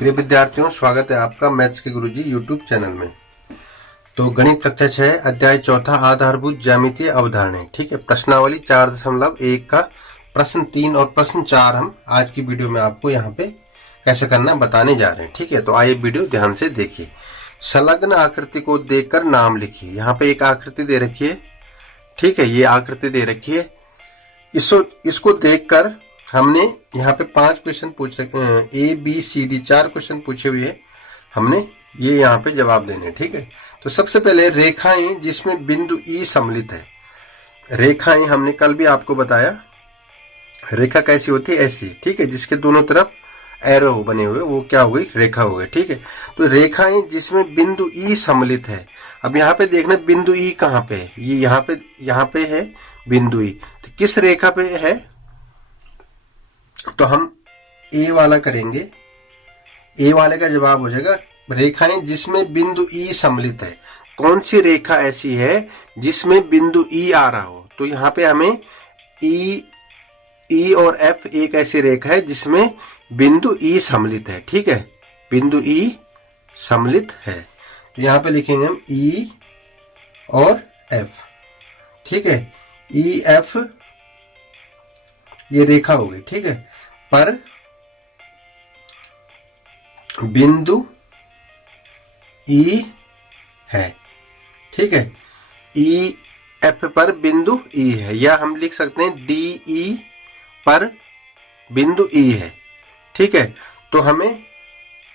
प्रिय विद्यार्थियों, स्वागत है आपका मैथ्स के गुरुजी यूट्यूब चैनल में। तो गणित कक्षा 6 अध्याय 4 आधारभूत ज्यामितीय अवधारणाएं। ठीक है, प्रश्नावली 4.1 का प्रश्न 3 और प्रश्न 4 हम आज की वीडियो में आपको यहाँ पे कैसे करना बताने जा रहे हैं। ठीक है, तो आइए वीडियो ध्यान से देखिए। संलग्न आकृति को देखकर नाम लिखिए। यहाँ पे एक आकृति दे रखी है। ठीक है, ये आकृति दे रखी है। इसको देखकर हमने यहाँ पे 5 क्वेश्चन पूछ रखे, ABCD 4 क्वेश्चन पूछे हुए हैं। हमने ये यहाँ पे जवाब देने। ठीक है, तो सबसे पहले रेखाएं जिसमें बिंदु E सम्मिलित है। रेखाएं हमने कल भी आपको बताया, रेखा कैसी होती है, ऐसी। ठीक है, जिसके दोनों तरफ एरो बने हुए, वो क्या हो गई, रेखा हो गई। ठीक है, तो रेखाएं जिसमें बिंदु E सम्मिलित है। अब यहाँ पे देखना बिंदु E कहाँ पे है, ये यहाँ पे है बिंदु E। तो किस रेखा पे है, तो हम ए वाला करेंगे। ए वाले का जवाब हो जाएगा रेखाएं जिसमें बिंदु E सम्मिलित है। कौन सी रेखा ऐसी है जिसमें बिंदु E आ रहा हो, तो यहाँ पे हमें E और F एक ऐसी रेखा है जिसमें बिंदु E सम्मिलित है। ठीक है, बिंदु E सम्मिलित है, तो यहाँ पे लिखेंगे हम E और F। ठीक है, EF ये रेखा हो गई। ठीक है, पर बिंदु E है। ठीक है, EF पर बिंदु E है, या हम लिख सकते हैं DE पर बिंदु E है। ठीक है, तो हमें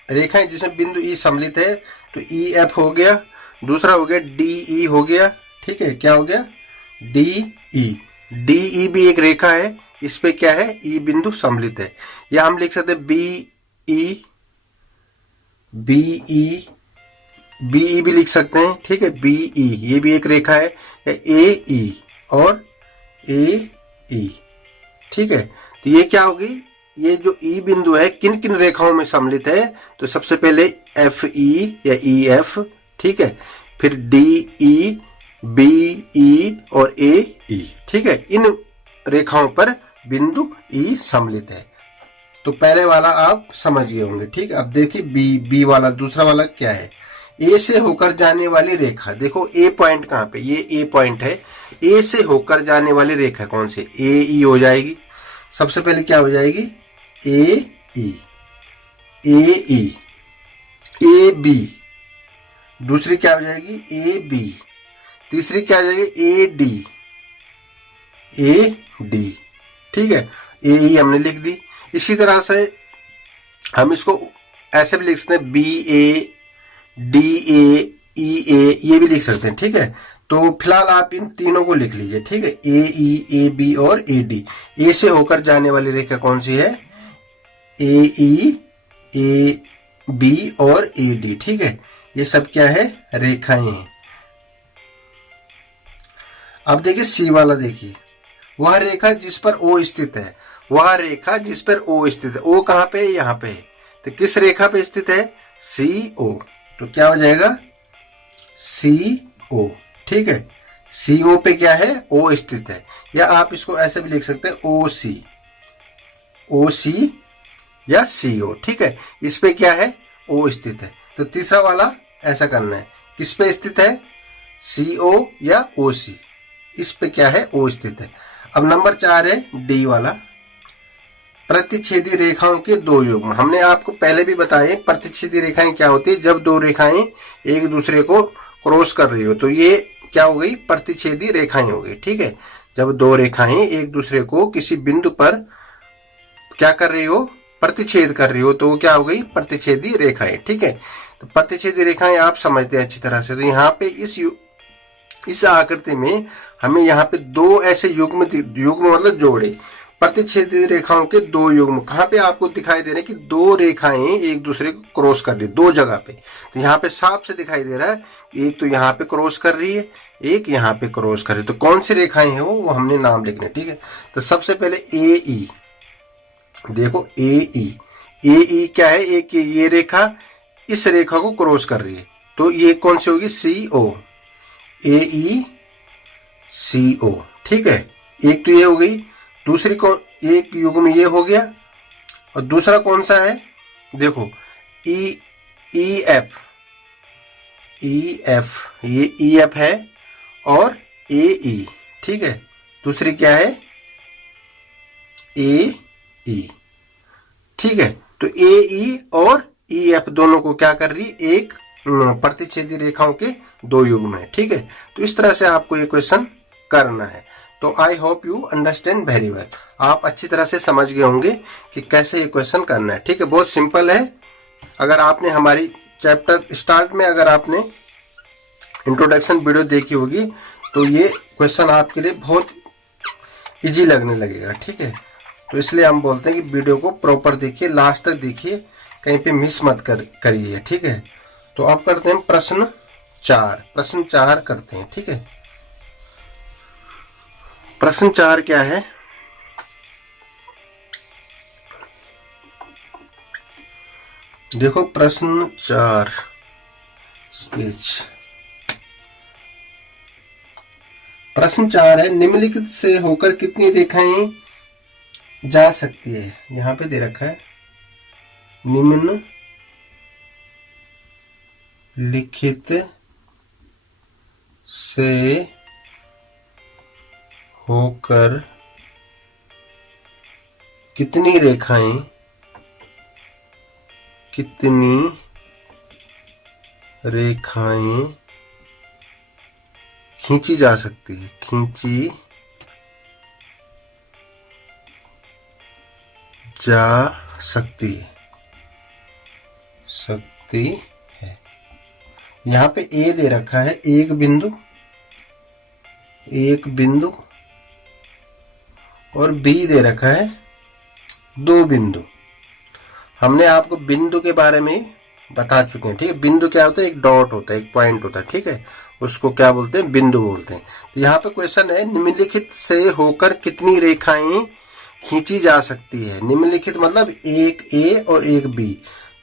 रेखाएं जिसमें बिंदु E सम्मिलित है, तो EF हो गया, दूसरा हो गया DE हो गया। ठीक है, क्या हो गया, DE भी एक रेखा है, इस पे क्या है, E बिंदु सम्मिलित है। या हम लिख सकते हैं BE भी लिख सकते हैं। ठीक है, BE ये भी एक रेखा है, या AE और AE। ठीक है, तो ये क्या होगी, ये जो E बिंदु है किन किन रेखाओं में सम्मिलित है, तो सबसे पहले FE या EF। ठीक है, फिर DE, BE और AE। ठीक है, इन रेखाओं पर बिंदु E सम्मिलित है। तो पहले वाला आप समझ गए होंगे। ठीक है, अब देखिए बी वाला, दूसरा वाला क्या है, ए से होकर जाने वाली रेखा। देखो ए पॉइंट कहाँ पे, ये ए पॉइंट है। ए से होकर जाने वाली रेखा कौन सी, AE हो जाएगी। सबसे पहले क्या हो जाएगी, AE, AB, दूसरी क्या हो जाएगी, AB, तीसरी क्या हो जाएगी, AD। ठीक है, AE हमने लिख दी। इसी तरह से हम इसको ऐसे भी लिख सकते हैं, BA, DA, EA, ये भी लिख सकते हैं। ठीक है, तो फिलहाल आप इन तीनों को लिख लीजिए। ठीक है, AE, AB और AD। ए से होकर जाने वाली रेखा कौन सी है, AE, AB और AD। ठीक है, ये सब क्या है, रेखाएं हैं। अब देखिए सी वाला, देखिए वह रेखा जिस पर O स्थित है, वह रेखा जिस पर O स्थित है। O कहाँ पे है, यहाँ पे है, तो किस रेखा पे स्थित है, CO। तो क्या हो जाएगा, CO। ठीक है, CO पे क्या है, O स्थित है। या आप इसको ऐसे भी लिख सकते हैं, OC या CO। ठीक है, इस पे क्या है, O स्थित है। तो तीसरा वाला ऐसा करना है, किस पे स्थित है, CO या OC, इस पे क्या है, O स्थित है। अब नंबर 4 है डी वाला, प्रतिच्छेदी रेखाओं के दो युग्म। हमने आपको पहले भी बताए प्रतिच्छेदी रेखाएं क्या होती है, जब दो रेखाएं एक दूसरे को क्रॉस कर रही हो, तो ये क्या हो गई, प्रतिच्छेदी रेखाएं हो गई। ठीक है, जब दो रेखाएं एक दूसरे को किसी बिंदु पर क्या कर रही हो, प्रतिच्छेद कर रही हो, तो वो क्या हो गई, प्रतिच्छेदी रेखाएं। ठीक है, तो प्रतिच्छेदी रेखाएं आप समझते हैं अच्छी तरह से। तो यहाँ पे इस आकृति में हमें यहाँ पे दो ऐसे युग्म मतलब जोड़े, प्रतिच्छेदी रेखाओं के दो युग्म कहाँ पे आपको दिखाई दे रहे हैं कि दो रेखाएं एक दूसरे को क्रॉस कर रही है दो जगह पे। तो यहाँ पे साफ से दिखाई दे रहा है, एक तो यहाँ पे क्रॉस कर रही है, एक यहाँ पे क्रॉस कर रही है। तो कौन सी रेखाएं हैं वो हमने नाम लिखने। ठीक है, तो सबसे पहले AE, देखो AE क्या है, एक ये रेखा इस रेखा को क्रॉस कर रही है, तो ये कौन सी होगी, CO, AE CO। ठीक है, एक तो ये हो गई, दूसरी कौन, एक युग्म ये हो गया, और दूसरा कौन सा है, देखो ई एफ, ये ई एफ है और ए ई, ठीक है। दूसरी क्या है, ए ई, ठीक है। तो ए ई और ई एफ दोनों को क्या कर रही, एक प्रतिच्छेदी रेखाओं के दो युग्म है, ठीक है। तो इस तरह से आपको ये क्वेश्चन करना है। तो I hope you understand very well, आप अच्छी तरह से समझ गए होंगे कि कैसे ये क्वेश्चन करना है, ठीक है। बहुत सिंपल है। अगर आपने हमारी चैप्टर स्टार्ट में अगर आपने इंट्रोडक्शन वीडियो देखी होगी तो ये क्वेश्चन आपके लिए बहुत इजी लगने लगेगा, ठीक है। तो इसलिए हम बोलते हैं कि वीडियो को प्रॉपर देखिए, लास्ट तक देखिए, कहीं पे मिस मत करिए, ठीक है। तो अब करते हैं प्रश्न 4 करते हैं, ठीक है। प्रश्न 4 क्या है, देखो प्रश्न 4 स्केच। प्रश्न 4 है, निम्नलिखित से होकर कितनी रेखाएं जा सकती है। यहां पे दे रखा है निम्नलिखित से होकर कितनी रेखाएं खींची जा सकती है, खींची जा सकती है। यहाँ पे ए दे रखा है, एक बिंदु और बी दे रखा है 2 बिंदु। हमने आपको बिंदु के बारे में बता चुके हैं, ठीक है। बिंदु क्या होता है, एक डॉट होता है, एक पॉइंट होता है, ठीक है। उसको क्या बोलते हैं, बिंदु बोलते हैं। तो यहाँ पे क्वेश्चन है, निम्नलिखित से होकर कितनी रेखाएं खींची जा सकती है। निम्नलिखित मतलब एक ए और एक बी।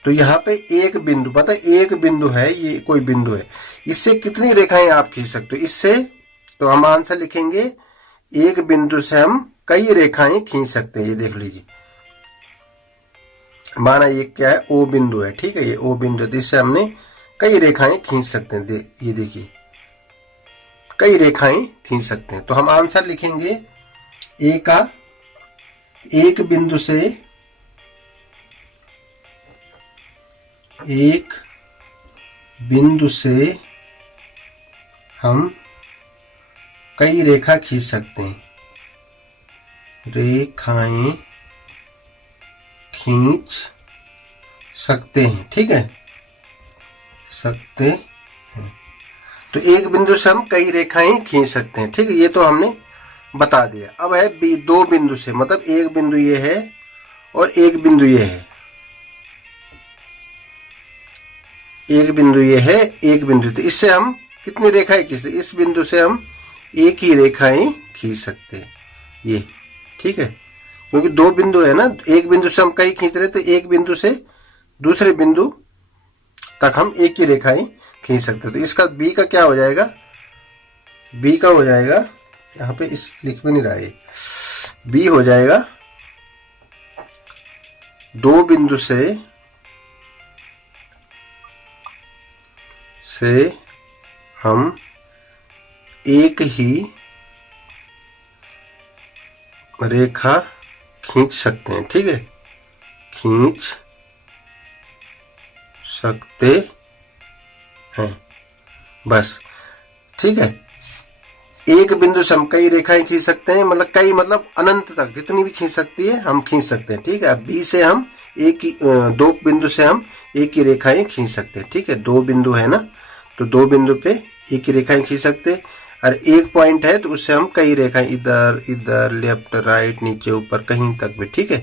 तो यहाँ पे एक बिंदु मतलब एक बिंदु है, ये कोई बिंदु है, इससे कितनी रेखाएं आप खींच सकते हो। इससे तो हम आंसर लिखेंगे, एक बिंदु से हम कई रेखाएं खींच सकते हैं। ये देख लीजिए, माना ये क्या है, ओ बिंदु है, ठीक है। ये ओ बिंदु, इससे हमने कई रेखाएं खींच सकते हैं। ये देखिए, कई रेखाएं खींच सकते हैं। तो हम आंसर लिखेंगे, ए का एक बिंदु से हम कई रेखा खींच सकते हैं, रेखाएं खींच सकते हैं, ठीक है, सकते हैं। तो एक बिंदु से हम कई रेखाएं खींच सकते हैं, ठीक है। ये तो हमने बता दिया। अब है बी, 2 बिंदु से, मतलब एक बिंदु ये है और एक बिंदु ये है, एक बिंदु ये है, एक बिंदु। तो इससे हम कितनी रेखाएं खींचते, इस बिंदु से हम एक ही रेखाएं खींच सकते हैं, ये, ठीक है। क्योंकि 2 बिंदु है ना, एक बिंदु से हम कई खींच रहे, तो एक बिंदु से दूसरे बिंदु तक हम एक ही रेखाएं खींच सकते हैं। तो इसका बी का क्या हो जाएगा, बी का हो जाएगा, यहाँ पे इस लिख भी नहीं रहा है, बी हो जाएगा 2 बिंदु से हम एक ही रेखा खींच सकते हैं, ठीक है, खींच सकते हैं, बस, ठीक है। एक बिंदु से हम कई रेखाएं खींच सकते हैं, मतलब कई मतलब अनंत तक जितनी भी खींच सकती है हम खींच सकते हैं, ठीक है। अब बी से हम एक ही 2 बिंदु से हम एक ही रेखाएं खींच सकते हैं, ठीक है। 2 बिंदु है ना, तो 2 बिंदु पे एक ही रेखाएं खींच सकते हैं। और एक पॉइंट है तो उससे हम कई रेखाएं इधर इधर लेफ्ट राइट नीचे ऊपर कहीं तक भी, ठीक है।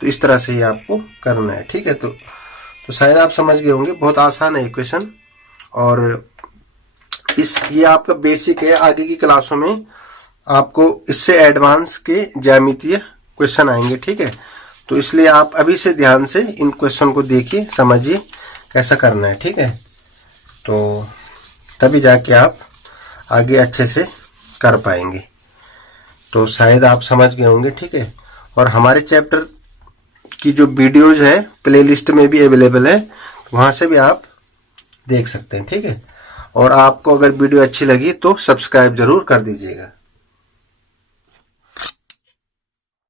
तो इस तरह से ये आपको करना है, ठीक है। तो शायद आप समझ गए होंगे, बहुत आसान है इक्वेशन। और ये आपका बेसिक है, आगे की क्लासों में आपको इससे एडवांस के ज्यामितीय क्वेश्चन आएंगे, ठीक है। तो इसलिए आप अभी से ध्यान से इन क्वेश्चन को देखिए, समझिए कैसा करना है, ठीक है। तो तभी जाके आप आगे अच्छे से कर पाएंगे। तो शायद आप समझ गए होंगे, ठीक है। और हमारे चैप्टर की जो वीडियोज है प्लेलिस्ट में भी अवेलेबल है, वहां से भी आप देख सकते हैं। ठीक है, और आपको अगर वीडियो अच्छी लगी तो सब्सक्राइब जरूर कर दीजिएगा।